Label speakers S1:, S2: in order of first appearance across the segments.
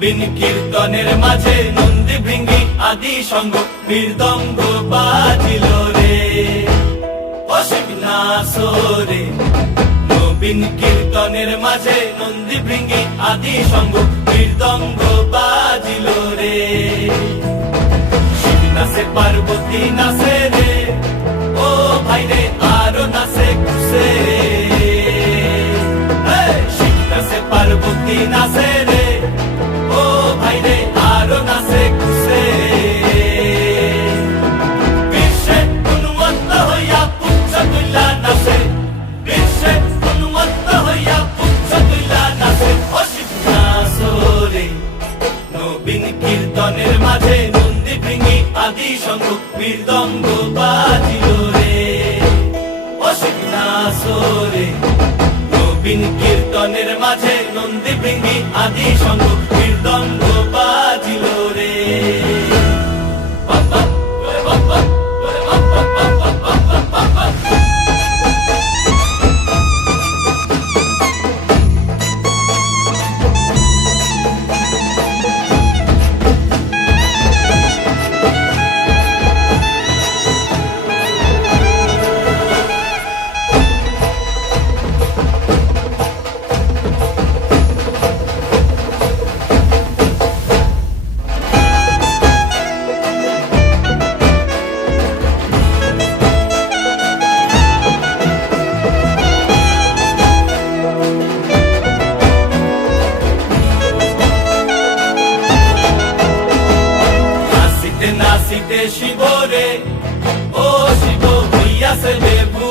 S1: নবীন কীর্তনের মাঝে নন্দী ভৃঙ্গি আদি সঙ্গ মৃদঙ্গ বাজিল রে। অসিবিনাশরে নবীন কীর্তনের মাঝে নন্দী ভৃঙ্গি আদি সঙ্গ মৃদঙ্গ বাজিল রে। শিব নাচে পার্বতী নাচে রে। ও ভাই রে, আরও নাচে খুশে শিব নাচে পার্বতী নাচে রে। কীর্তনের মাঝে নন্দী ভৃঙ্গি আদি সঙ্গ মৃদঙ্গ বাজিল রে। অসুখনাশরে নাচরে নবীন কীর্তনের মাঝে নন্দী ভৃঙ্গি আদি সঙ্গ মৃদঙ্গ বাজিল নাচিতে শিবরে ও শিব হইয়াছে বেবু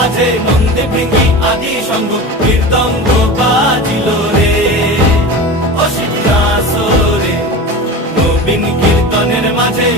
S1: মাঝে নন্দী ভেঙে আদি সঙ্গ কীর্তঙ্গ বাজিল রে। অসীম রে নবীন কীর্তনের মাঝে